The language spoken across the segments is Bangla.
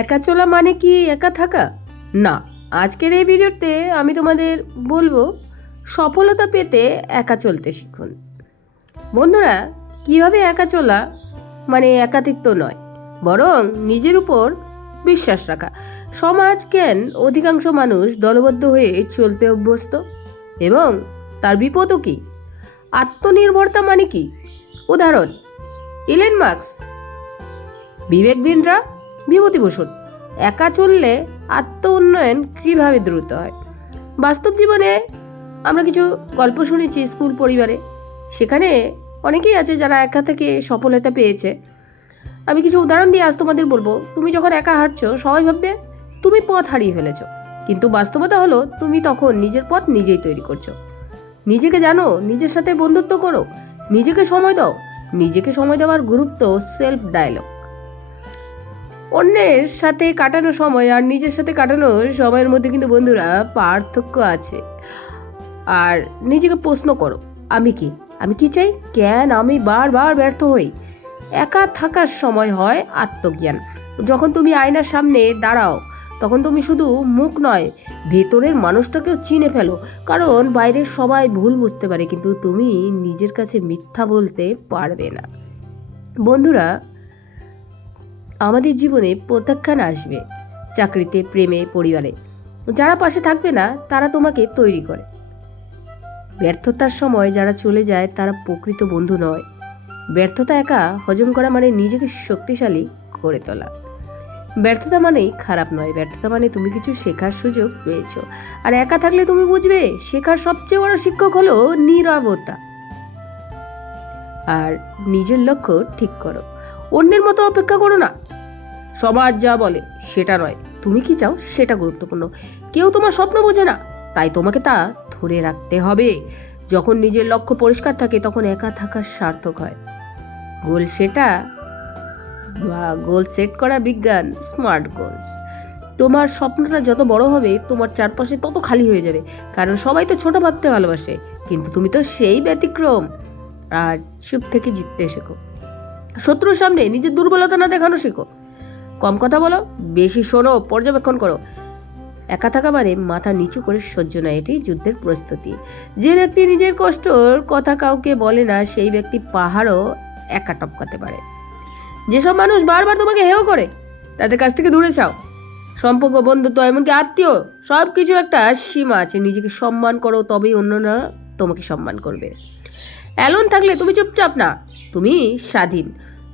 একা চলা মানে কি একা থাকা? না, আজকের এই ভিডিওতে আমি তোমাদের বলব, সফলতা পেতে একা চলতে শিখুন। বন্ধুরা, কীভাবে একা চলা মানে একাতিত্ব নয়, বরং নিজের উপর বিশ্বাস রাখা। সমাজ কেন অধিকাংশ মানুষ দলবদ্ধ হয়ে চলতে অভ্যস্ত, এবং তার বিপদও কি? আত্মনির্ভরতা মানে কি? উদাহরণ, ইলেন মার্কস বিবেক বিন্দ্রা বিভূতিভূষণ। একা চললে আত্ম উন্নয়ন কীভাবে দ্রুত হয়? বাস্তব জীবনে আমরা কিছু গল্প শুনেছি স্কুল পরিবারে। সেখানে অনেকেই আছে যারা একা থেকে সফলতা পেয়েছে। আমি কিছু উদাহরণ দিয়ে আজ তোমাদের বলব। তুমি যখন একা হাঁটছো, সবাই ভাববে, তুমি পথ হারিয়ে ফেলেছো। কিন্তু বাস্তবতা হলো, তুমি তখন নিজের পথ নিজেই তৈরি করছ। নিজেকে জানো, নিজের সাথে বন্ধুত্ব করো, নিজেকে সময় দাও। নিজেকে সময় দেওয়ার গুরুত্ব সেলফ ডায়লগ অন্যের সাথে কাটানো সময় আর নিজের সাথে কাটানো সময়ের মধ্যে কিন্তু বন্ধুরা পার্থক্য আছে। আর নিজেকে প্রশ্ন করো, আমি কি? আমি কি চাই? কেন আমি বারবার ব্যর্থ হই? একা থাকার সময় হয় আত্মজ্ঞান। যখন তুমি আয়নার সামনে দাঁড়াও, তখন তুমি শুধু মুখ নয়, ভেতরের মানুষটাকেও চিনে ফেলো। কারণ বাইরের সবাই ভুল বুঝতে পারে, কিন্তু তুমি নিজের কাছে মিথ্যা বলতে পারবে না। বন্ধুরা আমাদের জীবনে প্রত্যাখ্যান আসবে চাকরিতে, প্রেমে, পরিবারে। যারা পাশে থাকবে না, তারা তোমাকে তৈরি করে। ব্যর্থতার সময় যারা চলে যায়, তারা প্রকৃত বন্ধু নয়। ব্যর্থতা একা হজম করা মানে নিজেকে শক্তিশালী করে তোলা। ব্যর্থতা মানেই খারাপ নয়। ব্যর্থতা মানে তুমি কিছু শেখার সুযোগ পেয়েছ। আর একা থাকলে তুমি বুঝবে, শেখার সবচেয়ে বড় শিক্ষক হলো নীরবতা। আর নিজের লক্ষ্য ঠিক করো। অন্যের মতো অপেক্ষা করো না। সমাজ যা বলে সেটা নয়। তুমি কি চাও সেটা গুরুত্বপূর্ণ। কেউ তোমার স্বপ্ন বোঝে না, তাই তোমাকে তা ধরে রাখতে হবে। যখন নিজের লক্ষ্য পরিষ্কার থাকে, তখন একা থাকা সার্থক হয়। গোল সেটা বা গোল সেট করা বিজ্ঞান, স্মার্ট গোলস। তোমার স্বপ্নটা যত বড় হবে, তোমার চারপাশে তত খালি হয়ে যাবে। কারণ সবাই তো ছোট ভাবতে ভালোবাসে, কিন্তু তুমি তো সেই ব্যতিক্রম। আর চুপ থেকে জিততে শেখো। শত্রুর সামনে নিজের দুর্বলতা না দেখানো শেখো। কম কথা বলো, বেশি শোনো, পর্যবেক্ষণ করো। একা থাকা মানে মাথা নিচু করে সহ্য না এটি যুদ্ধের প্রস্তুতি। যে ব্যক্তি নিজের কষ্টর কথা কাউকে বলে না, সেই ব্যক্তি পাহাড়ও একা টপকাতে পারে। যেসব মানুষ বারবার তোমাকে হেও করে, তাদের কাছ থেকে দূরে চাও সম্পর্ক, বন্ধুত্ব, এমনকি আত্মীয় সব কিছু একটা সীমা আছে। নিজেকে সম্মান করো, তবেই অন্যরা তোমাকে সম্মান করবে। অ্যালোন থাকলে তুমি চুপচাপ না, তুমি স্বাধীন।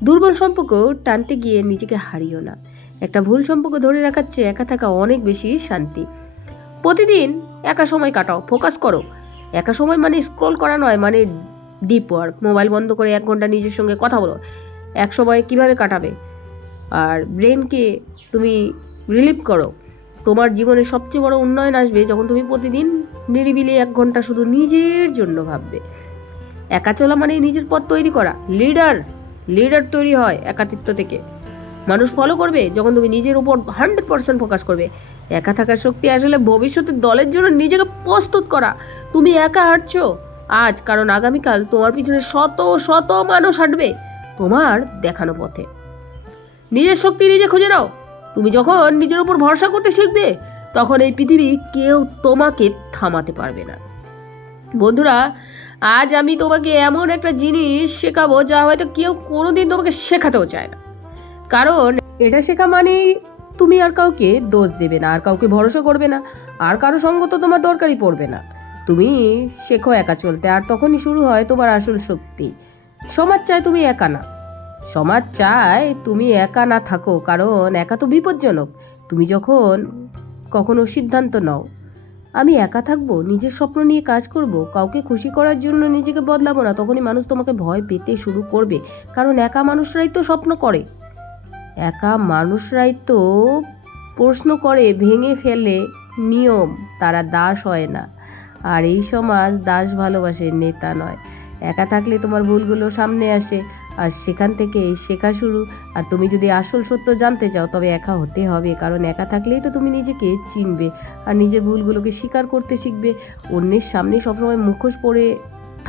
দুর্বল সম্পর্ক টানতে গিয়ে নিজেকে হারিও না। একটা ভুল সম্পর্ক ধরে রাখার চেয়ে একা থাকা অনেক বেশি শান্তি। প্রতিদিন একা সময় কাটাও, ফোকাস করো। একা সময় মানে স্ক্রল করা নয় মানে ডিপ ওয়ার্ক। মোবাইল বন্ধ করে এক ঘণ্টা নিজের সঙ্গে কথা বলো। এক সময় কীভাবে কাটাবে? আর ব্রেনকে তুমি রিলিভ করো। তোমার জীবনে সবচেয়ে বড় উন্নয়ন আসবে যখন তুমি প্রতিদিন নিরিবিলি এক ঘণ্টা শুধু নিজের জন্য ভাববে। একা চলা মানে নিজের পথ তৈরি করা। লিডার লিডার তৈরি হয় একাতিত্ব থেকে। মানুষ ফলো করবে যখন তুমি নিজের উপর হান্ড্রেড পার্সেন্ট ফোকাস করবে। একা থাকার শক্তি আসলে ভবিষ্যতের দলের জন্য নিজেকে প্রস্তুত করা। তুমি একা হাঁটছো, আজ, কারণ আগামীকাল তোমার পিছনে শত শত মানুষ হাঁটবে তোমার দেখানো পথে। নিজের শক্তি নিজে খুঁজে নাও। তুমি যখন নিজের উপর ভরসা করতে শিখবে, তখন এই পৃথিবী কেউ তোমাকে থামাতে পারবে না। বন্ধুরা আজ আমি তোমাকে এমন একটা জিনিস শেখাবো যা হয়তো কেউ কোনোদিন তোমাকে শেখাতেও চায় না। কারণ এটা শেখা মানেই তুমি আর কাউকে দোষ দেবে না, আর কাউকে ভরসা করবে না, আর কারও সঙ্গ তো তোমার দরকারই পড়বে না। তুমি শেখো একা চলতে, আর তখনই শুরু হয় তোমার আসল শক্তি। সমাজ চায় তুমি একা না। সমাজ চায় তুমি একা না থাকো, কারণ একা তো বিপজ্জনক। তুমি যখন কখনো সিদ্ধান্ত নাও আমি একা থাকব, নিজের স্বপ্ন নিয়ে কাজ করব, কাউকে খুশি করার জন্য নিজেকে বদলাবো না, তখনই মানুষ তোমাকে ভয় পেতে শুরু করবে। কারণ একা মানুষরাই তো স্বপ্ন করে। একা মানুষরাই তো প্রশ্ন করে, ভেঙে ফেলে। নিয়ম, তারা দাস হয় না। আর এই সমাজ দাস ভালোবাসে, নেতা নয়। একা থাকলে তোমার ভুলগুলো সামনে আসে। আর সেখান থেকে শেখা শুরু। আর তুমি যদি আসল সত্য জানতে চাও, তবে একা হতে হবে, কারণ একা থাকলেই তো তুমি নিজেকে চিনবে আর নিজের ভুলগুলোকে স্বীকার করতে শিখবে। অন্যের সামনে সবসময় মুখোশ পরে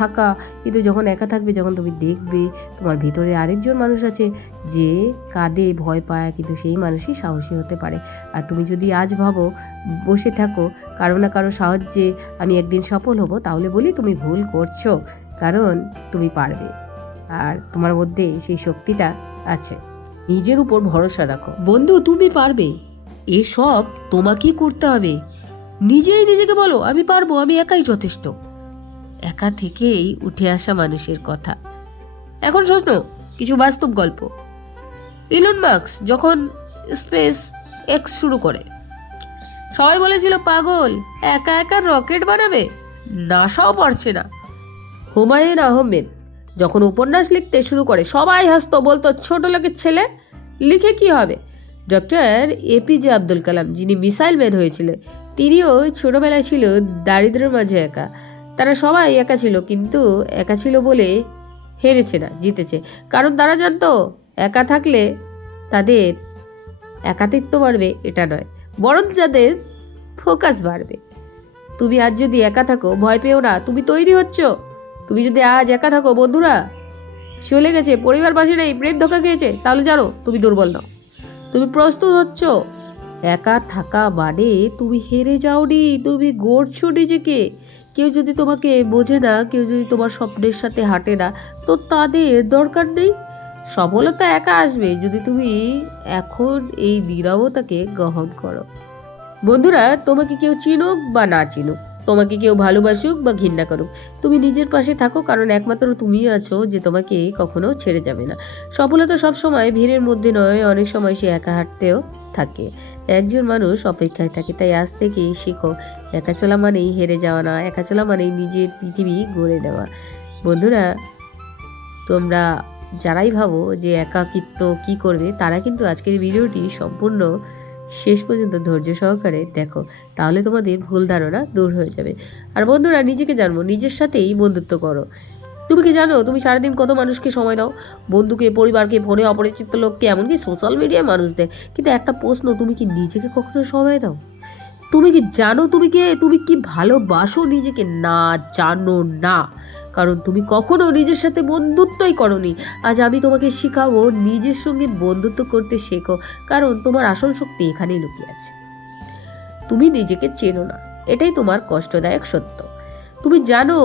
থাকা, কিন্তু যখন একা থাকবে, যখন তুমি দেখবে তোমার ভিতরে আরেকজন মানুষ আছে, যে কাঁদে, ভয় পায়, কিন্তু সেই মানুষই সাহসী হতে পারে। আর তুমি যদি আজ ভাবো, বসে থাকো, কারও না কারও সাহায্যে আমি একদিন সফল হব, তাহলে বলি তুমি ভুল করছ, কারণ তুমি পারবে। আর তোমার মধ্যে সেই শক্তিটা আছে। নিজের উপর ভরসা রাখো। বন্ধু, তুমি পারবে। এসব তোমাকেই করতে হবে। নিজেই নিজেকে বলো, আমি পারব, আমি একাই যথেষ্ট। একা থেকেই উঠে আসা মানুষের কথা। এখন শোনো, কিছু বাস্তব গল্প। ইলন মার্কস যখন স্পেস এক্স শুরু করে, সবাই বলেছিল, পাগল, একা একা রকেট বানাবে? নাসাও পারছে না। হুমায়ুন আহমেদ যখন উপন্যাস লিখতে শুরু করে, সবাই হাসতো, বলতো, ছোট লোকের ছেলে, লিখে কি হবে? ডক্টর এপিজে আব্দুল কালাম, যিনি মিসাইল ম্যান হয়েছিলেন, তিনিও ছোটবেলায় ছিল দারিদ্র্যের মাঝে একা। তারা সবাই একা ছিল, কিন্তু একা ছিল বলে হেরেছে না, জিতেছে। কারণ তারা জানতো, একা থাকলে তাদের একাতিত্ব বাড়বে, এটা নয়। বরং যাদের ফোকাস বাড়বে। তুমি আজ যদি একা থাকো, ভয় পেও না, তুমি তৈরি হচ্ছ। তুমি যদি আজ একা থাকো, বন্ধুরা? চলে গেছে পরিবার পাশে নেই প্রেম ধোকা খেয়েছে। তাহলে জানো, তুমি দুর্বল নাও। তুমি প্রস্তুত হচ্ছ। একা থাকা মানে তুমি হেরে যাওনি, তুমি গড়ছো নিজেকে। কেউ যদি তোমাকে বোঝে না, কেউ যদি তোমার স্বপ্নের সাথে হাঁটে না, তো তাদের দরকার নেই। সফলতা একা আসবে যদি তুমি এখন এই নীরবতাকে গ্রহণ করো। বন্ধুরা, তোমাকে কেউ চিনুক বা না চিনুক তোমাকে কেউ ভালোবাসুক বা ঘৃণা করুক। তুমি নিজের পাশে থাকো, কারণ একমাত্র তুমিই আছো যে তোমাকে কখনো ছেড়ে যাবে না। সফলতা সব সময় ভিড়ের মধ্যে নয়, অনেক সময় সে একা হাঁটতেও থাকে। একজন মানুষ অপেক্ষায় থাকে, তাই আজ থেকেই শিখো, একা চলা মানেই হেরে যাওয়া না, একা চলা মানেই নিজের পৃথিবী গড়ে নেওয়া বন্ধুরা, তোমরা যারাই ভাবো যে একাকিত্ব কি করবে, তারা কিন্তু আজকের ভিডিওটি সম্পূর্ণ শেষ পর্যন্ত ধৈর্য সহকারে দেখো, তাহলে তোমাদের ভুল ধারণা দূর হয়ে যাবে। আর বন্ধুরা, নিজেকে জানব, নিজের সাথেই বন্ধুত্ব করো। তুমি কি জানো, তুমি সারাদিন কত মানুষকে সময় দাও? বন্ধুকে, পরিবারকে, ফোনে অপরিচিত লোককে, এমনকি সোশ্যাল মিডিয়ায় মানুষদের। কিন্তু একটা প্রশ্ন, তুমি কি নিজেকে কখনো সময় দাও? তুমি কি জানো, তুমি কে? তুমি কি ভালোবাসো নিজেকে? না, জানো না। কারণ তুমি কখনো নিজের সাথে বন্ধুত্বই করনি। আজ আমি তোমাকে শেখাবো নিজের সঙ্গে বন্ধুত্ব করতে শেখো, কারণ তোমার আসল শক্তি এখানেই লুকিয়ে আছে। তুমি নিজেকে চেনো না, এটাই তোমার কষ্টদায়ক সত্য। তুমি জানো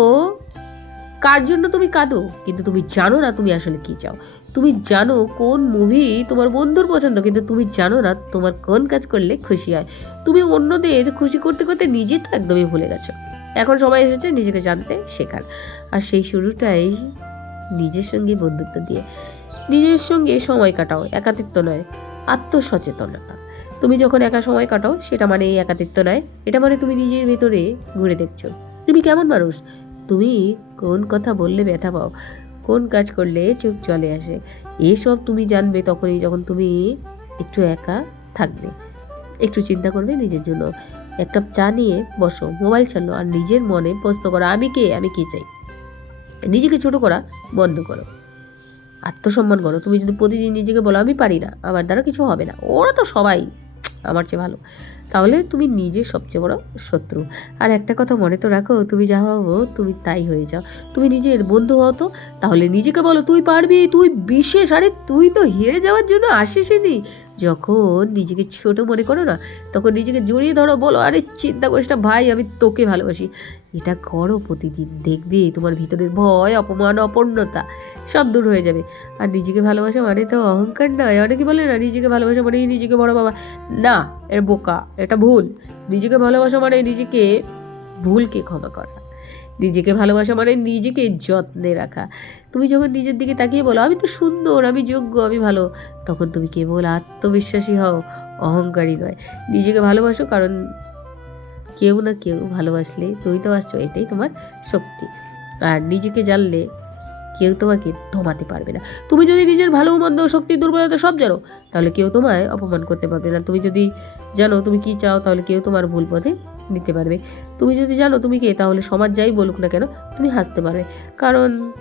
কার জন্য তুমি কাঁদো, কিন্তু তুমি জানো না তুমি আসলে কি চাও। তুমি জানো কোন মুভি তোমার বন্ধুর পছন্দ, কিন্তু তুমি জানো না তোমার কোন কাজ করলে খুশি হয়। তুমি অন্যদের খুশি করতে করতে নিজে তো একদমই ভুলে গেছো। এখন সময় এসেছে নিজেকে জানতে শেখার। আর সেই শুরুটাই নিজের সঙ্গে বন্ধুত্ব দিয়ে। নিজের সঙ্গে সময় কাটাও একাতিত্ব নয়, আত্মসচেতনতা। তুমি যখন একা সময় কাটাও, সেটা মানে একাতিত্ব নয়, এটা মানে তুমি নিজের ভেতরে ঘুরে দেখছ। তুমি কেমন মানুষ? তুমি কোন কথা বললে ব্যথা পাও? কোন কাজ করলে চুপ চলে আসে? এসব তুমি জানবে তখনই যখন তুমি একটু একা থাকবে। একটু চিন্তা করবে নিজের জন্য। এক কাপ চা নিয়ে বসো, মোবাইল ছাড়লো আর নিজের মনে প্রশ্ন করো, আমি কে? আমি কি চাই? নিজেকে ছোট করা বন্ধ করো। আত্মসম্মান করো। তুমি যদি প্রতিদিন নিজেকে বলো, আমি পারি না, আমার দ্বারা কিছু হবে না। ওরা তো সবাই আমার চেয়ে ভালো। তাহলে তুমি নিজে সবচেয়ে বড় শত্রু। আর একটা কথা মনে তো রাখো, তুমি যা ভাবো তুমি তাই হয়ে যাও। তুমি নিজের বন্ধু হও তো, তাহলে নিজেকে বলো, তুই পারবি, তুই বিশেষ, আরে তুই তো হেরে যাওয়ার জন্য আসিসনি। যখন নিজেকে ছোট মনে করো না, তখন নিজেকে জড়িয়ে ধরো, বলো, আরে চিন্তা করিস না ভাই, আমি তোকে ভালোবাসি। এটা করো প্রতিদিন, দেখবে তোমার ভিতরের ভয়, অপমান, অপূর্ণতা। সব দূর হয়ে যাবে। আর নিজেকে ভালোবাসা মানে তো অহংকার নয়। অনেকে বলে না, নিজেকে ভালোবাসা মানে নিজেকে বড় বাবা। না এর বোকা, এটা ভুল। নিজেকে ভালোবাসা মানে নিজেকে ভুলকে ক্ষমা করা। নিজেকে ভালোবাসা মানে নিজেকে যত্নে রাখা। তুমি যখন নিজের দিকে তাকিয়ে বলো, আমি তো সুন্দর, আমি যোগ্য, আমি ভালো, তখন তুমি কেবল আত্মবিশ্বাসী হও, অহংকারী নয়। নিজেকে ভালোবাসো কারণ কেউ না কেউ ভালোবাসলে তুমি তো আসছো, এটাই তোমার শক্তি। আর নিজেকে জানলে কেউ তোমাকে থমাতে পারবে না। তুমি যদি নিজের ভালো মন্দ শক্তি দুর্বলতা সব জানো, তাহলে কেউ তোমায় অপমান করতে পারবে না। তুমি যদি জানো তুমি কি চাও, তাহলে কেউ তোমার ভুল পথে নিতে পারবে। তুমি যদি জানো তুমি কে, তাহলে সমাজ যাই বলুক না কেন, তুমি হাসতে পারবে। কারণ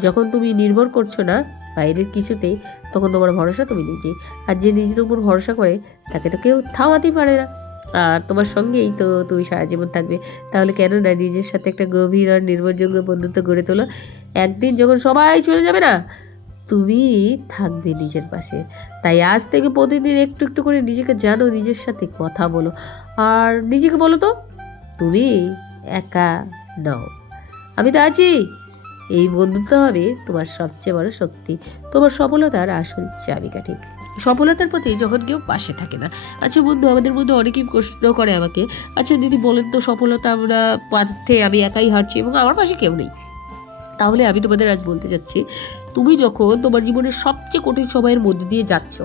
যখন তুমি নির্ভর করছ না বাইরের কিছুতেই তখন তোমার ভরসা তুমি নিজেই। আর যে নিজের উপর ভরসা করে, তাকে তো কেউ থামাতেই পারে না। আর তোমার সঙ্গেই তো তুমি সারা জীবন থাকবে। তাহলে কেন না নিজের সাথে একটা গভীর আর নির্ভরযোগ্য বন্ধুত্ব গড়ে তোলো। একদিন যখন সবাই চলে যাবে না, তুমি থাকবে নিজের পাশে। তাই আজ থেকে প্রতিদিন একটু একটু করে নিজেকে জানো, নিজের সাথে কথা বলো। আর নিজেকে বলো তো, তুমি একা নও। আমি তো আছি। এই বন্ধুত্ব হবে তোমার সবচেয়ে বড় শক্তি। তোমার সফলতার আসল চাবিকাঠি। সফলতার প্রতি যখন কেউ পাশে থাকে না আচ্ছা বন্ধু, আমাদের মধ্যে অনেকেই প্রশ্ন করে আমাকে আচ্ছা দিদি বলেন তো সফলতা আমরা পার্থে আমি একাই হারছি এবং আমার পাশে কেউ নেই। তাহলে আমি তোমাদের আজ বলতে চাচ্ছি তুমি যখন তোমার জীবনের সবচেয়ে কঠিন সময়ের মধ্যে দিয়ে যাচ্ছ,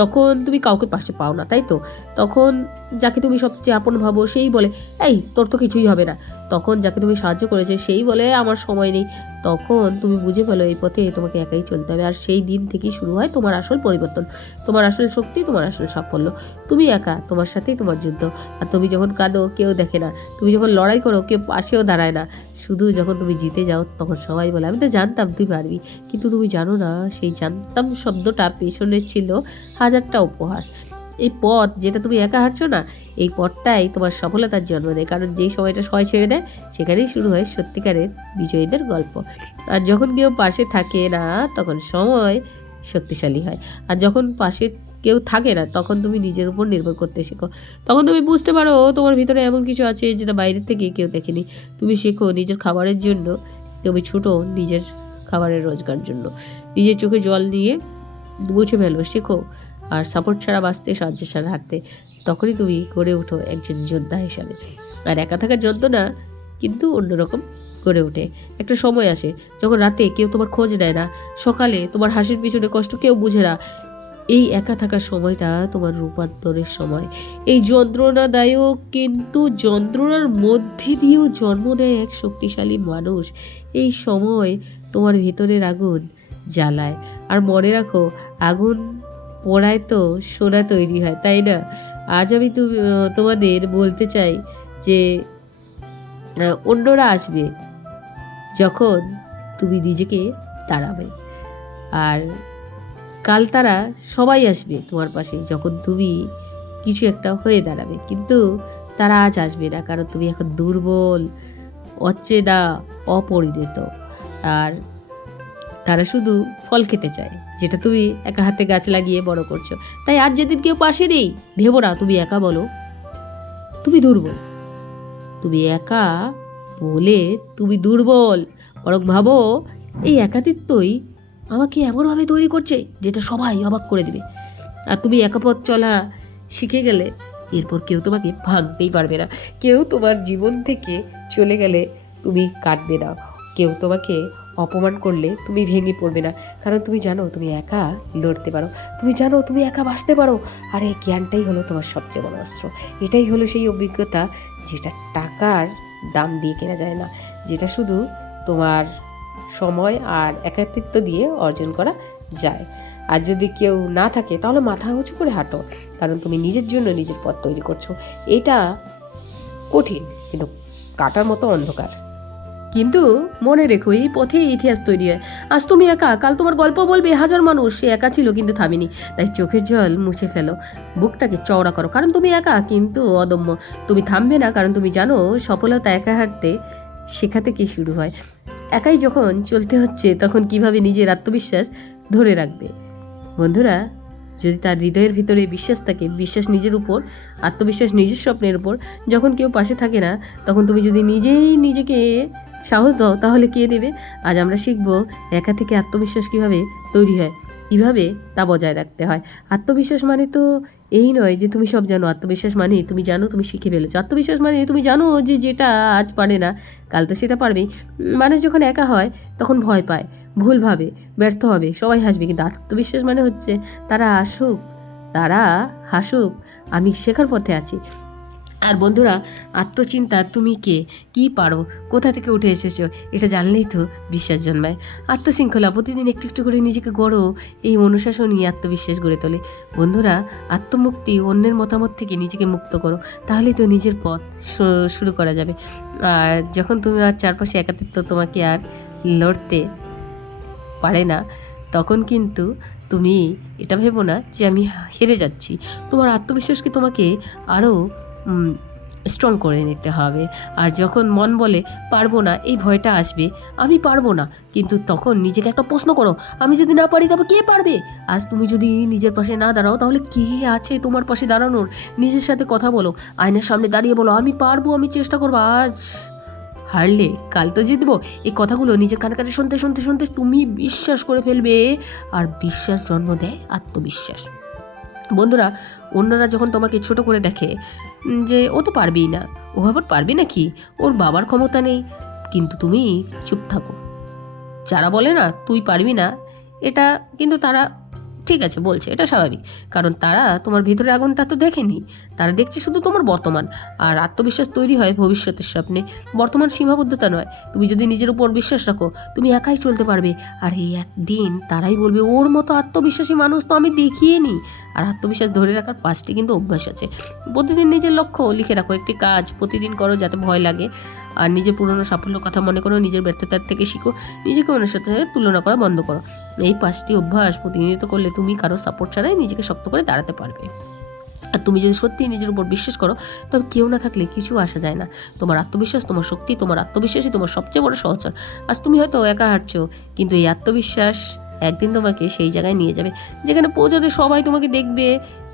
তখন তুমি কাউকে পাশে পাও না, তাই তো? তখন যাকে তুমি সবচেয়ে আপন ভাবো সেই বলে, এই, তোর তো কিছুই হবে না। তখন যাকে তুমি সাহায্য করেছে সেই বলে, আমার সময় নেই। তখন তুমি বুঝে ফেলো এই পথে তোমাকে একাই চলতে হবে। আর সেই দিন থেকেই শুরু হয় তোমার আসল পরিবর্তন, তোমার আসল শক্তি, তোমার আসল সাফল্য। তুমি একা, তোমার সাথেই তোমার যুদ্ধ। আর তুমি যখন কাঁদো, কেউ দেখে না। তুমি যখন লড়াই করো, কেউ পাশেও দাঁড়ায় না। শুধু যখন তুমি জিতে যাও, তখন সবাই বলে, আমি তো জানতাম তুই পারবি। কিন্তু তুমি জানো না, সেই জানতাম শব্দটা পেছনে ছিল হাজারটা উপহাস। এই পথ যেটা তুমি একা হাঁটছো না, এই পথটাই তোমার সফলতার জন্ম দেয়। কারণ যেই সময়টা সবাই ছেড়ে দেয়, সেখানেই শুরু হয় সত্যিকারের বিজয়ীদের গল্প। আর যখন কেউ পাশে থাকে না, তখন সময় শক্তিশালী হয়। আর যখন পাশে কেউ থাকে না, তখন তুমি নিজের উপর নির্ভর করতে শেখো। তখন তুমি বুঝতে পারো তোমার ভিতরে এমন কিছু আছে যেটা বাইরের থেকে কেউ দেখেনি। তুমি শেখো নিজের খাবারের জন্য, তুমি ছোটো নিজের খাবারের রোজগার জন্য। নিজের চোখে জল নিয়ে মুছে ফেলো, শেখো আর সাপোর্ট ছাড়া বাঁচতে, সাহায্যের ছাড়া হাঁটতে তখনই তুমি গড়ে ওঠো একজন যোদ্ধা হিসাবে। আর একা থাকার যন্ত্রণা কিন্তু অন্যরকম গড়ে ওঠে। একটা সময় আসে যখন রাতে কেউ তোমার খোঁজ নেয় না, সকালে তোমার হাসির পিছনে কষ্ট কেউ বুঝে না। এই একা থাকার সময়টা তোমার রূপান্তরের সময়। এই যন্ত্রণাদায়ক কিন্তু যন্ত্রণার মধ্যে দিয়েও জন্ম নেয় এক শক্তিশালী মানুষ। এই সময় তোমার ভিতরের আগুন জ্বালায়। আর মনে রাখো, আগুন পোড়ায় তো সোনা তৈরি হয়, তাই না? আজ আমি তুমি তোমাদের বলতে চাই যে অন্যরা আসবে যখন তুমি নিজেকে দাঁড়াবে আর কাল তারা সবাই আসবে তোমার পাশে যখন তুমি কিছু একটা হয়ে দাঁড়াবে। কিন্তু তারা আজ আসবে না, কারণ তুমি এখন দুর্বল, অচেনা, অপরিণত। আর তারা শুধু ফল খেতে চায়, যেটা তুমি একা হাতে গাছ লাগিয়ে বড় করছ। তাই আর যেদিন কেউ পাশে নেই ভেবো না তুমি একা বলো। তুমি দুর্বল। তুমি একা বলে তুমি দুর্বল। বরং ভাবো, এই একাতিত্বই আমাকে এমনভাবে তৈরি করছে, যেটা সবাই অবাক করে দেবে। আর তুমি একা পথ চলা শিখে গেলে এরপর কেউ তোমাকে ভাঙতেই পারবে না। কেউ তোমার জীবন থেকে চলে গেলে তুমি কাঁদবে না। কেউ তোমাকে অপমান করলে তুমি ভেঙে পড়বে না। কারণ তুমি জানো, তুমি একা লড়তে পারো। তুমি জানো, তুমি একা বাঁচতে পারো। আর এই জ্ঞানটাই হলো তোমার সবচেয়ে বড় অস্ত্র। এটাই হলো সেই অভিজ্ঞতা যেটা টাকার দাম দিয়ে কেনা যায় না। যেটা শুধু তোমার সময় আর একাকিত্ব দিয়ে অর্জন করা যায়। আর যদি কেউ না থাকে, তাহলে মাথা উঁচু করে হাঁটো। কারণ তুমি নিজের জন্য নিজের পথ তৈরি করছ। এটা কঠিন, কিন্তু কাটার মতো অন্ধকার। কিন্তু মনে রেখো, এই পথেই ইতিহাস তৈরি হয়। আজ তুমি একা, কাল তোমার গল্প বলবে, হাজার মানুষ, সে একা ছিল কিন্তু থামেনি। তাই চোখের জল মুছে ফেলো, বুকটাকে চওড়া করো। কারণ তুমি একা কিন্তু অদম্য। তুমি থামবে না, কারণ তুমি জানো সফলতা একা হাঁটতে শেখা থেকে শুরু হয়। একাই যখন চলতে হচ্ছে, তখন কীভাবে নিজের আত্মবিশ্বাস ধরে রাখবে? বন্ধুরা, যদি তার হৃদয়ের ভিতরে বিশ্বাস থাকে, বিশ্বাস নিজের উপর, আত্মবিশ্বাস নিজের স্বপ্নের উপর, যখন কেউ পাশে থাকে না, তখন তুমি যদি নিজেই নিজেকে সাহস দাও, তাহলে কে দেবে? আজ আমরা শিখব একা থেকে আত্মবিশ্বাস কীভাবে তৈরি হয়, কীভাবে তা বজায় রাখতে হয়। আত্মবিশ্বাস মানে তো এই নয় যে তুমি সব জানো। আত্মবিশ্বাস মানে তুমি জানো, তুমি শিখে ফেলেছো। আত্মবিশ্বাস মানে তুমি জানো যে যেটা আজ পারে না, কাল তো সেটা পারবেই। মানুষ যখন একা হয়, তখন ভয় পায়, ভুল ভাবে, ব্যর্থ হবে, সবাই হাসবে। কিন্তু আত্মবিশ্বাস মানে হচ্ছে তারা আসুক, তারা হাসুক, আমি শেখার পথে আছি। আর বন্ধুরা, আত্মচিন্তা তুমি কে? কি পারো? কোথা থেকে উঠে এসেছ? এটা জানলেই তো বিশ্বাস জন্মায়। আত্মশৃঙ্খলা প্রতিদিন একটু একটু করে নিজেকে গড়ো, এই অনুশাসনই আত্মবিশ্বাস গড়ে তোলে। বন্ধুরা, আত্মমুক্তি অন্যের মতামত থেকে নিজেকে মুক্ত করো, তাহলেই তো নিজের পথ শুরু করা যাবে। আর যখন তুমি আর চারপাশে একাতিত্ব তোমাকে আর লড়তে পারে না, তখন কিন্তু তুমি এটা ভেবো না যে আমি হেরে যাচ্ছি। তোমার আত্মবিশ্বাসকে তোমাকে আরও স্ট্রং করে নিতে হবে। আর যখন মন বলে, পারব না, এই ভয়টা আসবে। আমি পারব না, কিন্তু তখন নিজেকে একটা প্রশ্ন করো, আমি যদি না পারি তবে কে পারবে? আজ তুমি যদি নিজের পাশে না দাঁড়াও, তাহলে কে আছে তোমার পাশে দাঁড়ানোর? নিজের সাথে কথা বলো, আয়নার সামনে দাঁড়িয়ে বলো, আমি পারব, আমি চেষ্টা করব, আজ। হারলে কাল তো জিতবো। এই কথাগুলো নিজের কানে কানে শুনতে শুনতে শুনতে তুমি বিশ্বাস করে ফেলবে। আর বিশ্বাস, জন্ম দেয় আত্মবিশ্বাস। বন্ধুরা, অন্যরা যখন তোমাকে ছোট করে দেখে যে ও তো পারবেই না। ও আবার পারবে নাকি? ওর বাবার ক্ষমতা নেই। কিন্তু তুমি চুপ থাকো। যারা বলে না, তুই পারবি না, এটা কিন্তু তারা ঠিক আছে, বলছে, এটা স্বাভাবিক। কারণ তারা তোমার ভিতরে আগুনটা তো দেখেনি। তারা দেখছে শুধু তোমার বর্তমান। আর আত্মবিশ্বাস তৈরি হয় ভবিষ্যতের স্বপ্নে। বর্তমান সীমাবদ্ধতা নয়। তুমি যদি নিজের উপর বিশ্বাস রাখো, তুমি একাই চলতে পারবে। আর এই একদিন তারাই বলবে, ওর মতো আত্মবিশ্বাসী মানুষ তো আমি দেখিয়ে নিই আর আত্মবিশ্বাস ধরে রাখার পাঁচটি কিন্তু অভ্যাস আছে। প্রতিদিন নিজের লক্ষ্য লিখে রাখো। একটি কাজ প্রতিদিন করো যাতে ভয় লাগে। আর নিজের পুরনো সাফল্যের কথা মনে করো, নিজের ব্যর্থতার থেকে শিখো, নিজেকে অন্যের সাথে তুলনা করা বন্ধ করো। এই পাঁচটি অভ্যাস প্রতিনিয়ত করলে তুমি কারও সাপোর্ট ছাড়াই নিজেকে শক্ত করে দাঁড়াতে পারবে। আর তুমি যদি সত্যি নিজের উপর বিশ্বাস করো, তবে কেউ না থাকলে কিছু আসা যায় না। তোমার আত্মবিশ্বাস, তোমার শক্তি, তোমার আত্মবিশ্বাসই তোমার সবচেয়ে বড় সহচর। আজ তুমি হয়তো একা হাঁটছো, কিন্তু এই আত্মবিশ্বাস একদিন তোমাকে সেই জায়গায় নিয়ে যাবে, যেখানে পৌঁছাতে সবাই তোমাকে দেখবে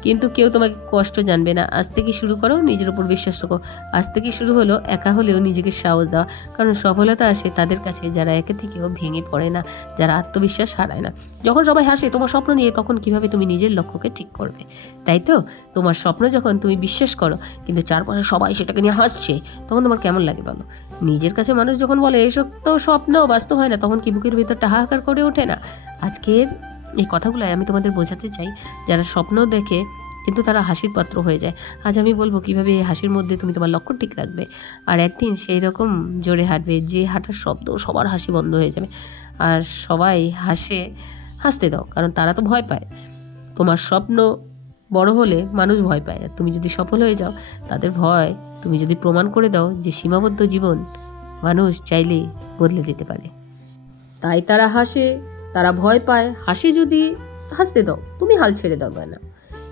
কিন্তু কেউ তোমাকে কষ্ট জানবে না। আজ থেকে শুরু করো, নিজের উপর বিশ্বাস রাখো। আজ থেকে শুরু হলো, একা হলেও নিজেকে সাহস দেওয়া কারণ সফলতা আসে তাদের কাছে, যারা একে থেকেও ভেঙে পড়ে না, যারা আত্মবিশ্বাস হারায় না। যখন সবাই হাসে, তোমার স্বপ্ন নিয়ে তখন কীভাবে তুমি নিজের লক্ষ্যকে ঠিক করবে? তাই তো? তোমার স্বপ্ন যখন তুমি বিশ্বাস করো, কিন্তু চারপাশে সবাই সেটাকে নিয়ে হাসছে, তখন তোমার কেমন লাগে বলো? নিজের কাছে মানুষ যখন বলে, এসব তো স্বপ্ন, বাস্তব হয় না, তখন কি বুকের ভিতরটা হাহাকার করে ওঠে না? আজকের এই কথাগুলো আমি তোমাদের বোঝাতে চাই। যারা স্বপ্ন দেখে কিন্তু তারা হাসির পাত্র হয়ে যায়। আজ আমি বলব কীভাবে এই হাসির মধ্যে তুমি তোমার লক্ষ্য ঠিক রাখবে। আর একদিন সেই রকম জোরে হাঁটবে, যে হাঁটার শব্দ সবার হাসি বন্ধ হয়ে যাবে। আর সবাই হাসে, হাসতে দাও, কারণ তারা তো ভয় পায়। তোমার স্বপ্ন বড় হলে মানুষ ভয় পায়। আর তুমি যদি সফল হয়ে যাও, তাদের ভয় তুমি যদি প্রমাণ করে দাও যে সীমাবদ্ধ জীবন মানুষ চাইলে বদলে দিতে পারে। তাই তারা হাসে তারা ভয় পায়, হাসি যদি হাসতে দাও, তুমি হাল ছেড়ে দাও না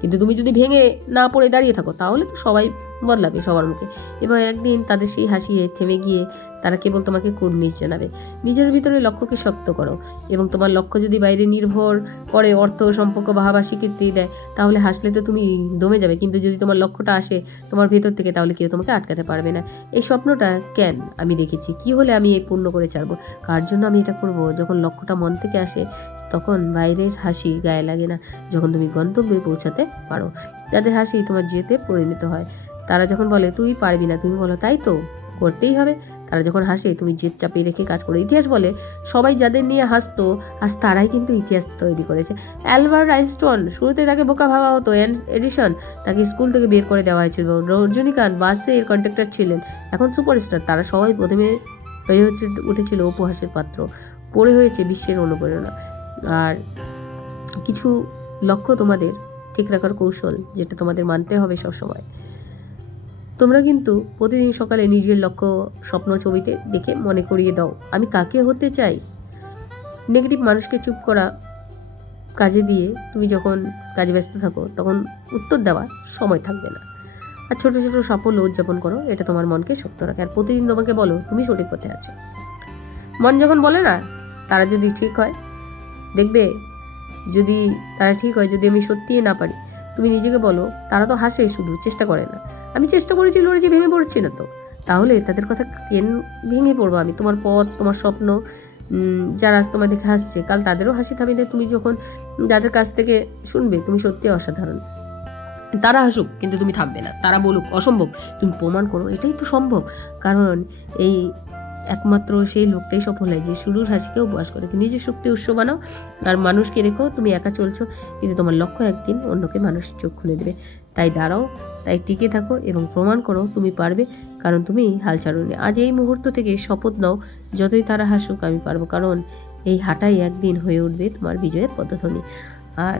কিন্তু তুমি যদি ভেঙে না পড়ে দাঁড়িয়ে থাকো, তাহলে তো সবাই বদলাবে সবার মুখে। এবার একদিন তাদের সেই হাসিয়ে থেমে গিয়ে তারা কেবল তোমাকে কুর্নিশ জানাবে। নিজের ভিতরে লক্ষ্যকে শক্ত করো এবং তোমার লক্ষ্য যদি বাইরে নির্ভর করে অর্থ, সম্পর্ক বাহাবা স্বীকৃতি দেয়, তাহলে হাসলে তো তুমি দমে যাবে। কিন্তু যদি তোমার লক্ষ্যটা আসে তোমার ভেতর থেকে, তাহলে কেউ তোমাকে আটকাতে পারবে না। এই স্বপ্নটা কেন আমি দেখেছি? কি হলে আমি এই পূর্ণ করে ছাড়বো? কার জন্য আমি এটা করব? যখন লক্ষ্যটা মন থেকে আসে, তখন বাইরের হাসি গায়ে লাগে না। যখন তুমি গন্তব্যে পৌঁছাতে পারো, যাদের হাসি তোমার যেতে পরিণত হয়। তারা যখন বলে, তুই পারবি না। তুমি বলো, তাই তো করতেই হবে। তারা যখন হাসে, তুমি জেদ চাপিয়ে রেখে কাজ করো। ইতিহাস বলে, সবাই যাদের নিয়ে হাসতো, আজ তারাই কিন্তু ইতিহাস তৈরি করেছে। অ্যালবার্ট আইনস্টোন শুরুতে তাকে বোকা ভাবা হতো। এন- এডিসন তাকে স্কুল থেকে বের করে দেওয়া হয়েছিল। রজনীকান্ত বাসে এর কন্ট্রাক্টর ছিলেন। এখন সুপারস্টার, তারা সবাই প্রথমে হয়ে হচ্ছে উঠেছিল উপহাসের পাত্র। পড়ে হয়েছে বিশ্বের অনুপ্রেরণা। আর কিছু লক্ষ্য তোমাদের, ঠিক রাখার কৌশল, যেটা তোমাদের মানতে হবে সব সময় তোমরা কিন্তু প্রতিদিন সকালে নিজের লক্ষ্য, স্বপ্ন ছবিতে দেখে মনে করিয়ে দাও। আমি কাকে হতে চাই? নেগেটিভ মানুষকে চুপ করা কাজে দিয়ে তুমি যখন কাজে ব্যস্ত থাকো, তখন উত্তর দেওয়ার সময় থাকবে না। আর ছোটো ছোটো সাফল্য উদযাপন করো, এটা তোমার মনকে শক্ত রাখে। আর প্রতিদিন তোমাকে বলো, তুমি সঠিক পথে আছো। মন যখন বলে না, তারা যদি ঠিক হয়, দেখবে যদি তারা ঠিক হয়, যদি আমি সত্যিই না পারি তুমি নিজেকে বলো, তারা তো হাসে শুধু, চেষ্টা করে না। আমি চেষ্টা করেছি, লড়েছি, ভেঙে পড়ছি না তো। তাহলে তাদের কথা কেন ভেঙে পড়ব আমি? তোমার পথ, তোমার স্বপ্ন যারা আজ তোমার দেখে হাসছে, কাল তাদেরও হাসি থামিয়ে তুমি যখন যাদের কাছ থেকে শুনবে, তুমি সত্যি অসাধারণ। তারা হাসুক, কিন্তু তুমি থামবে না। তারা বলুক, অসম্ভব। তুমি প্রমাণ করো, এটাই তো সম্ভব। কারণ এই একমাত্র সেই লোকটাই সফল হয়, যে শুরুর হাসিকে উপবাস করে। তুমি নিজের শক্তি উৎস বানাও, আর মানুষকে রেখো, তুমি একা চলছো, কিন্তু তোমার লক্ষ্য একদিন অন্যকে মানুষ চোখ খুলে দেবে। তাই দাঁড়াও, তাই টিকে থাকো এবং প্রমাণ করো তুমি পারবে, কারণ তুমি হাল ছাড়ুনি। আজ এই মুহূর্ত থেকে শপথ নাও, যতই তারা হাসুক আমি পারব, কারণ এই হাঁটাই একদিন হয়ে উঠবে তোমার বিজয়ের পদ্ধতি আর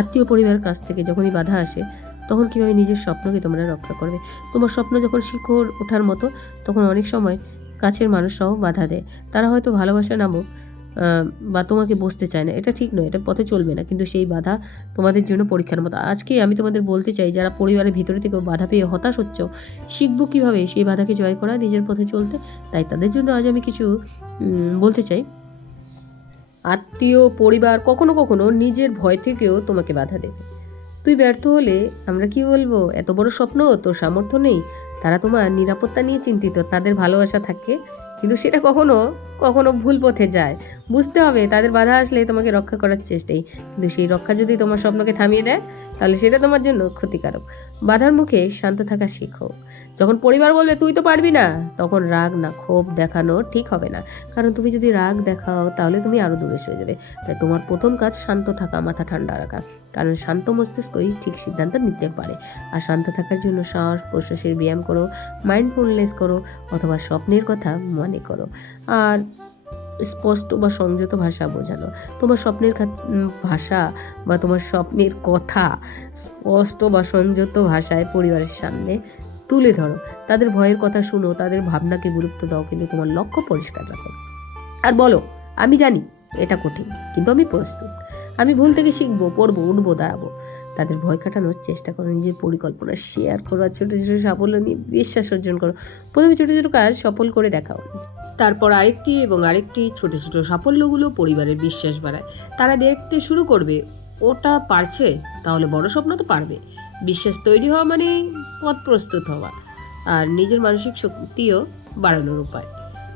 আত্মীয় পরিবারের কাছ থেকে যখনই বাধা আসে, তখন কীভাবে নিজের স্বপ্নকে তোমরা রক্ষা করবে? তোমার স্বপ্ন যখন শিখর ওঠার মতো, তখন অনেক সময় কাছের মানুষরাও বাধা দেয়। তারা হয়তো ভালোবাসা নামক বা তোমাকে বসতে চায় না। এটা ঠিক নয়, এটা পথে চলবে না। কিন্তু সেই বাধা তোমাদের জন্য পরীক্ষার মতো। আজকে আমি তোমাদের বলতে চাই, যারা পরিবারের ভিতরে থেকেও বাধা পেয়ে হতাশ হচ্ছ, শিখব কীভাবে সেই বাধাকে জয় করা নিজের পথে চলতে? তাই তাদের জন্য আজ আমি কিছু বলতে চাই। আত্মীয়, পরিবার কখনো কখনো নিজের ভয় থেকেও তোমাকে বাধা দেবে তুই ব্যর্থ হলে আমরা কি বলব? এত বড় স্বপ্ন, তোর সামর্থ্য নেই। তারা তোমার নিরাপত্তা নিয়ে চিন্তিত, তাদের ভালোবাসা থাকে। কিন্তু সেটা কখনো কখনো ভুল পথে যায়। বুঝতে হবে, তাদের বাধা আসলে তোমাকে রক্ষা করার চেষ্টাই। কিন্তু সেই রক্ষা যদি তোমার স্বপ্নকে থামিয়ে দেয়, তাহলে সেটা তোমার জন্য ক্ষতিকারক। বাধার মুখে শান্ত থাকা শেখো। যখন পরিবার বলবে, তুই তো পারবি না, তখন রাগ না, ক্ষোভ দেখানো ঠিক হবে না। কারণ তুমি যদি রাগ দেখাও, তাহলে তুমি আরও দূরে সরে যাবে। তাই তোমার প্রথম কাজ শান্ত থাকা, মাথা ঠান্ডা রাখা। কারণ শান্ত মস্তিষ্কই ঠিক সিদ্ধান্ত নিতে পারে। আর শান্ত থাকার জন্য শ্বাস প্রশ্বাসের ব্যায়াম করো মাইন্ডফুলনেস করো, অথবা স্বপ্নের কথা মনে করো। আর স্পষ্ট বা সংযত ভাষা বোঝানো। তোমার স্বপ্নের ভাষা বা তোমার স্বপ্নের কথা স্পষ্ট বা সংযত ভাষায় পরিবারের সামনে তুলে ধরো। তাদের ভয়ের কথা শুনো, তাদের ভাবনাকে গুরুত্ব দাও, কিন্তু তোমার লক্ষ্য পরিষ্কার রাখো। আর বলো, আমি জানি এটা কঠিন, কিন্তু আমি প্রস্তুত। আমি ভুল থেকে শিখব, পড়ব, উঠবো, দাঁড়াবো। তাদের ভয় কাটানোর চেষ্টা করো, নিজের পরিকল্পনা শেয়ার করো, আর ছোটো ছোটো সাফল্য নিয়ে বিশ্বাস অর্জন করো। প্রথমে ছোটো ছোটো কাজ সফল করে দেখাও। তারপর আরেকটি এবং আরেকটি ছোট ছোট সাফল্যগুলো পরিবারের বিশ্বাস বাড়ায়। তারা দেখতে শুরু করবে, ওটা পারছে? তাহলে বড় স্বপ্ন তো পারবে। বিশ্বাস তৈরি হওয়া মানে পথ প্রস্তুত হওয়া আর নিজের মানসিক শক্তিও বাড়ানোর উপায়।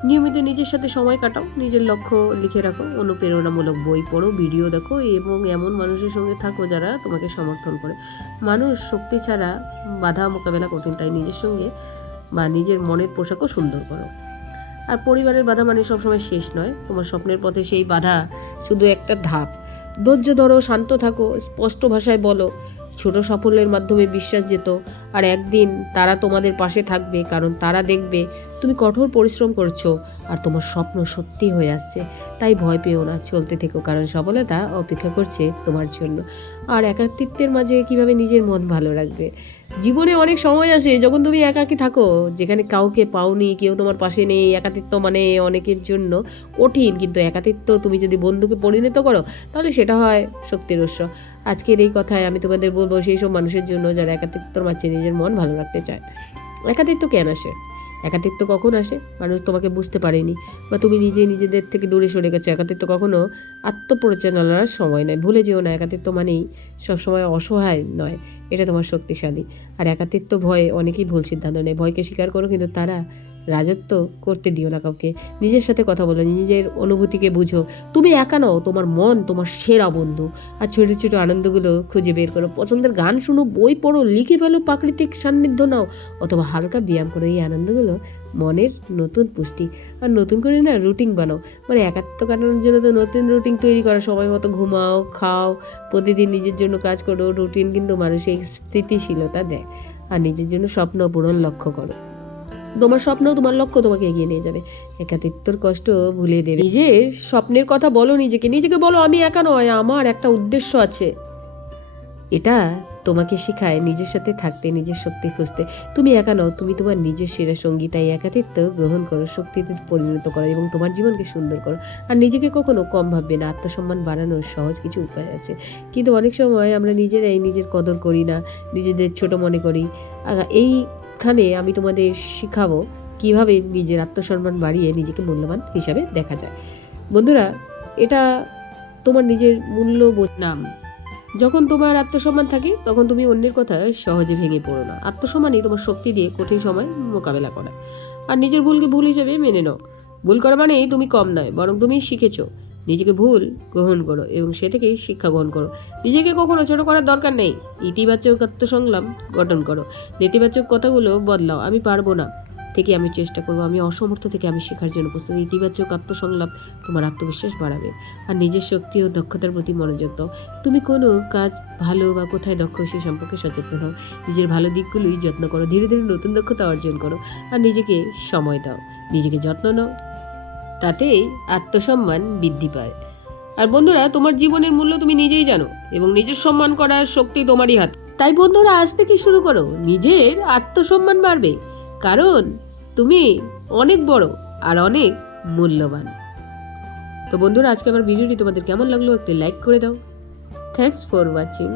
নিয়মিত নিজের সাথে সময় কাটাও, নিজের লক্ষ্য লিখে রাখো, অনুপ্রেরণামূলক বই পড়ো, ভিডিও দেখো এবং এমন মানুষের সঙ্গে থাকো যারা তোমাকে সমর্থন করে। মানুষ শক্তি ছাড়া বাধা মোকাবেলা কঠিন, তাই নিজের সঙ্গে বা নিজের মনের পোশাকও সুন্দর করো। আর পরিবারের বাধা মানে সবসময় শেষ নয়, তোমার স্বপ্নের পথে সেই বাধা শুধু একটা ধাপ। ধৈর্য ধরো, শান্ত থাকো, স্পষ্ট ভাষায় বলো ছোট সাফল্যের মাধ্যমে বিশ্বাস যেত, আর একদিন তারা তোমাদের পাশে থাকবে, কারণ তারা দেখবে তুমি কঠোর পরিশ্রম করছ আর তোমার স্বপ্ন সত্যি হয়ে আসছে। তাই ভয় পেও না, চলতে থেকো, কারণ সফলতা অপেক্ষা করছে তোমার জন্য। আর একাকিত্বের মাঝে কীভাবে নিজের মন ভালো রাখবে? জীবনে অনেক সময় আসে যখন তুমি একাকি থাকো, যেখানে কাউকে পাওনি, কেউ তোমার পাশে নেই, একাকিত্ব মানে অনেকের জন্য কঠিন। কিন্তু একাকিত্ব তুমি যদি বন্ধুকে পরিণত করো, তাহলে সেটা হয় শক্তির উৎস। আজকের এই কথায় আমি তোমাদের বলব সেই সব মানুষের জন্য যারা একাকিত্বর মাঝে নিজের মন ভালো রাখতে চায়। একাকিত্ব কেন আসে? একাকিত্ব কখন আসে? মানুষ তোমাকে বুঝতে পারেনি বা তুমি নিজে নিজেদের থেকে দূরে সরে গেছো। একাকিত্ব কখনো আত্মপরিচালনার সময় নয়। ভুলে যেও না, একাকিত্ব মানেই সবসময় অসহায় নয়। এটা তোমার শক্তিশালী। আর একাকিত্ব ভয়ে অনেকেই ভুল সিদ্ধান্ত নেয়। ভয়কে স্বীকার করো, কিন্তু তারা রাজত্ব করতে দিও না কাউকে। নিজের সাথে কথা বলো, নিজের অনুভূতিকে বুঝো। তুমি একা নও, তোমার মন, তোমার সেরা বন্ধু। আর ছোটো ছোটো আনন্দগুলো খুঁজে বের করো। পছন্দের গান শুনো, বই পড়ো, লিখে ফেলো, প্রাকৃতিক সান্নিধ্য নাও। অথবা হালকা ব্যায়াম করো, এই আনন্দগুলো মনের নতুন পুষ্টি। আর নতুন করে না রুটিন বানাও। মানে একাত্ম কাটানোর জন্য তো নতুন রুটিন তৈরি করা। সময় মতো ঘুমাও, খাও। প্রতিদিন নিজের জন্য কাজ করো। রুটিন কিন্তু মানুষের স্থিতিশীলতা দেয়। আর নিজের জন্য স্বপ্ন পূরণ লক্ষ্য করো। তোমার স্বপ্ন, তোমার লক্ষ্য তোমাকে এগিয়ে নিয়ে যাবে। একাতিত্বর কষ্ট ভুলে দেবে। নিজের স্বপ্নের কথা বলো নিজেকে। নিজেকে বলো, আমি একা নয়, আমার একটা উদ্দেশ্য আছে। এটা তোমাকে শেখায় নিজের সাথে থাকতে, নিজের শক্তি খুঁজতে। তুমি একা নও, তুমি তোমার নিজের সেরা সঙ্গী, তাই একাতিত্ব গ্রহণ করো, শক্তিতে পরিণত করো এবং তোমার জীবনকে সুন্দর করো। আর নিজেকে কখনো কম ভাববে না, আত্মসম্মান বাড়ানোর সহজ কিছু উপায় আছে। কিন্তু অনেক সময় আমরা নিজেরাই নিজের কদর করি না, নিজেদের ছোট মনে করি। আর এইখানে আমি তোমাদের শিখাবো কীভাবে নিজের আত্মসম্মান বাড়িয়ে নিজেকে মূল্যবান হিসাবে দেখা যায়। বন্ধুরা, এটা তোমার নিজের মূল্য নাম যখন তোমার আত্মসম্মান থাকে, তখন তুমি অন্যের কথা সহজে ভেঙে পড়ো না। আত্মসম্মানই তোমার শক্তি দিয়ে কঠিন সময় মোকাবেলা করে। আর নিজের ভুলকে ভুল হিসেবে মেনে নাও। ভুল করা মানে তুমি কম নয়, বরং তুমি শিখেছো। নিজেকে ভুল গ্রহণ করো এবং সে থেকেই শিক্ষা গ্রহণ করো। নিজেকে কখনো ছোট করার দরকার নেই। ইতিবাচক আত্মসংগ্রাম গঠন করো। নেতিবাচক কথাগুলো বদলাও। আমি পারব না থেকে আমি চেষ্টা করব। আমি অসমর্থ থেকে আমি শেখার জন্য প্রস্তুত। ইতিবাচক আত্মসংলাপ তোমার আত্মবিশ্বাস বাড়াবে আর নিজের শক্তি ও দক্ষতার প্রতি মনোযোগ দাও। তুমি কোনো কাজ ভালো বা কোথায় দক্ষ সে সম্পর্কে সচেতন হও। নিজের ভালো দিকগুলোই যত্ন করো। ধীরে ধীরে নতুন দক্ষতা অর্জন করো। আর নিজেকে সময় দাও। নিজেকে যত্ন নাও। তাতেই আত্মসম্মান বৃদ্ধি পায়। আর বন্ধুরা, তোমার জীবনের মূল্য তুমি নিজেই জানো এবং নিজের সম্মান করার শক্তি তোমারই হাত। তাই বন্ধুরা, আজ থেকে শুরু করো। নিজের আত্মসম্মান বাড়বে, কারণ তুমি অনেক বড় আর অনেক মূল্যবান। তো বন্ধুরা আজকে আমার ভিডিওটি তোমাদের কেমন লাগল একটি লাইক করে দাও। Thanks for watching